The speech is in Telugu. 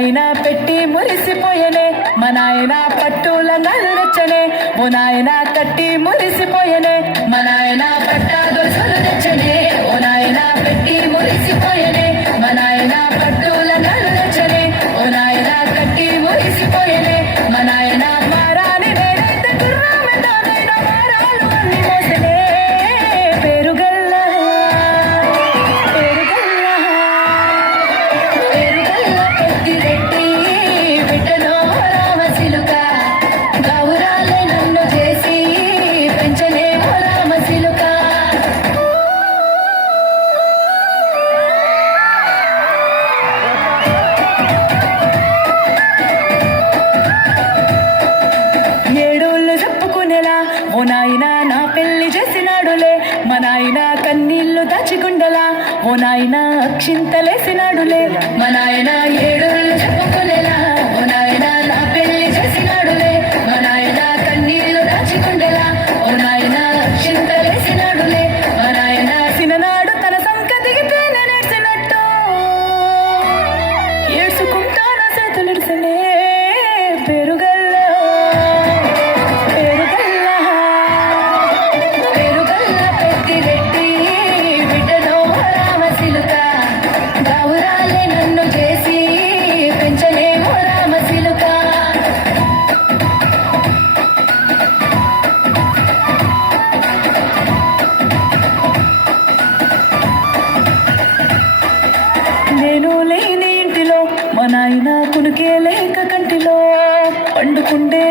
నాయన పెట్టి మురిసిపోయనే మా నాయన పట్టుల నచ్చనే ఓ నాయన కట్టి మురిసిపోయనే మా నాయన పట్ట గొలుసులు తెచ్చనే ఓ నాయన పెట్టి మురిసిపోయనే మా నాయన పట్టుల నచ్చనే ఓ నాయన కట్టి మురిసిపోయనే మా నాయన మారాని నేనైతే గుర్రామెతోనైనా మారాలు అన్ని మోసనే పేరుగల్ల పెద్దిరెడ్డి బిడ్డలో రామశిలుక గౌరాలే నన్ను చేసి పెంచలే రామశిలుక. ఏడోళ్ళు చెప్పుకునేలా ఓ నాయన నా పెళ్లి చేసినాడులే మా నాయన కన్నీళ్లు దాచిగుండలా ఓ నాయన అక్షింతలేసినాడులే మా నాయన ఏడోళ్ళు చెప్పుకునేలా ఓ నాయన నా పెళ్లి చేసినాడులే మా నాయన కన్నీళ్లు దాచిగుండలా ఓ నాయన అక్షింతలేసినాడులే మా నాయన సిననాడు తన సంక దిగితే నేర్చినట్టు ఏడ్చుకుంటాన చేతులిడిసనే పెరుగల్ల పెద్దిరెడ్డి బిడ్డలో రామశిలుక గౌరాలే నన్ను చేసి పెంచలేమో రామశిలుక. నేను లేని ఇంటిలో మా నాయన కునుకే లేక కంటిలో పండుకుండే